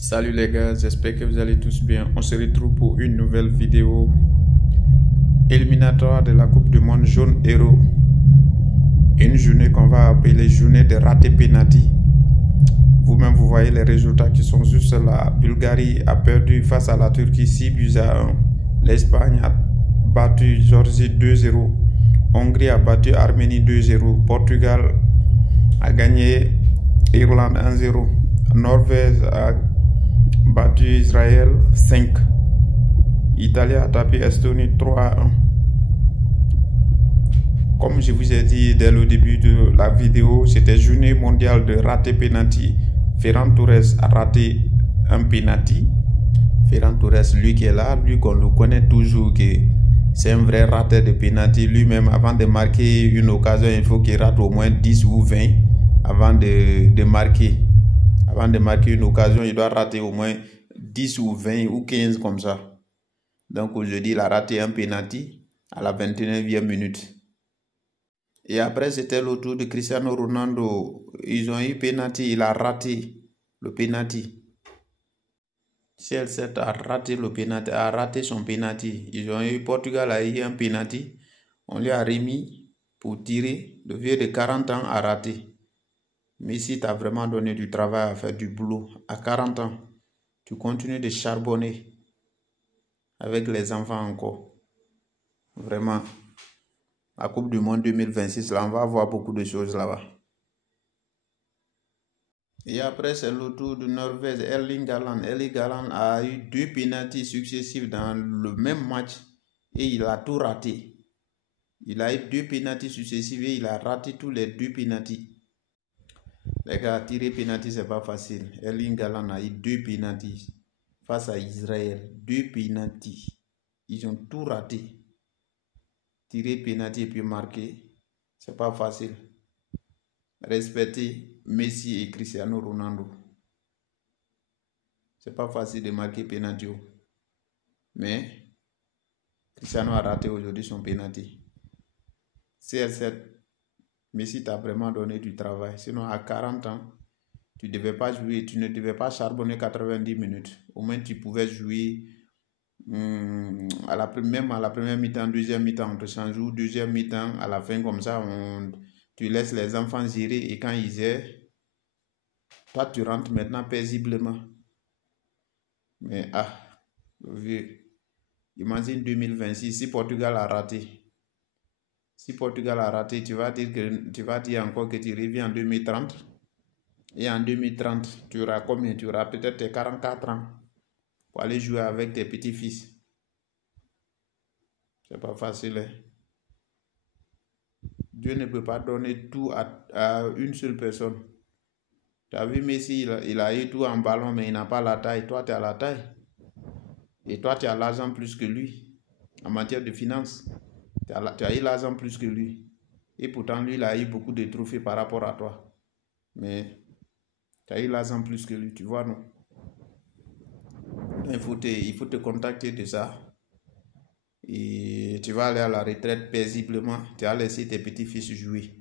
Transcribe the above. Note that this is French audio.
Salut les gars, j'espère que vous allez tous bien. On se retrouve pour une nouvelle vidéo éliminatoire de la Coupe du Monde jaune héros. Une journée qu'on va appeler journée de raté penalty. Vous-même, vous voyez les résultats qui sont juste là. Bulgarie a perdu face à la Turquie 6-1. L'Espagne a battu Géorgie 2-0. Hongrie a battu Arménie 2-0. Portugal a gagné Irlande 1-0. Norvège a battu Israël 5. Italie a tapé Estonie 3-1. Comme je vous ai dit dès le début de la vidéo, c'était journée mondiale de raté penalty. Ferran Torres a raté un penalty. Ferran Torres, lui qui est là, lui qu'on le connaît toujours, que c'est un vrai raté de penalty. Lui-même, avant de marquer une occasion, il faut qu'il rate au moins 10 ou 20 avant de marquer. Avant de marquer une occasion, il doit rater au moins 10 ou 20 ou 15 comme ça. Donc aujourd'hui, il a raté un penalty à la 29e minute. Et après, c'était le tour de Cristiano Ronaldo. Ils ont eu penalty, il a raté le penalty. CR7 a raté le penalty, a raté son penalty. Ils ont eu, Portugal a eu un penalty. On lui a remis pour tirer. Le vieux de 40 ans a raté. Messi t'a vraiment donné du travail à faire, du boulot. À 40 ans, tu continues de charbonner avec les enfants encore. Vraiment. La Coupe du Monde 2026, là, on va voir beaucoup de choses là-bas. Et après, c'est le tour de Norvège. Erling Haaland. Erling Haaland a eu 2 pénaltys successifs dans le même match et il a tout raté. Il a eu 2 pénaltys successifs et il a raté tous les 2 pénaltys. Les gars, tirer pénalty, c'est pas facile. Erling Haaland a eu 2 pénaltys face à Israël. 2 pénaltys. Ils ont tout raté. Tirer pénalty et puis marquer, c'est pas facile. Respecter Messi et Cristiano Ronaldo. C'est pas facile de marquer pénalty. Mais Cristiano a raté aujourd'hui son pénalty. CR7, Messi t'a vraiment donné du travail. Sinon, à 40 ans, tu ne devais pas jouer, tu ne devais pas charbonner 90 minutes. Au moins, tu pouvais jouer même à la première mi-temps, deuxième mi-temps, on te change, ou deuxième mi-temps, à la fin, comme ça, tu laisses les enfants gérer et quand ils aient, toi, tu rentres maintenant paisiblement. Mais, vieux, imagine 2026, si Portugal a raté. Si Portugal a raté, tu vas dire encore que tu reviens en 2030. Et en 2030, tu auras combien? Tu auras peut-être tes 44 ans pour aller jouer avec tes petits-fils. C'est pas facile. Hein? Dieu ne peut pas donner tout à une seule personne. Tu as vu Messi, il a eu tout en ballon, mais il n'a pas la taille. Toi, tu as la taille. Et toi, tu as l'argent plus que lui. En matière de finances, tu as eu l'argent plus que lui. Et pourtant, lui, il a eu beaucoup de trophées par rapport à toi. Mais tu as eu l'argent plus que lui, tu vois, non? Il faut te contacter de ça. Et tu vas aller à la retraite paisiblement. Tu as laissé tes petits-fils jouer.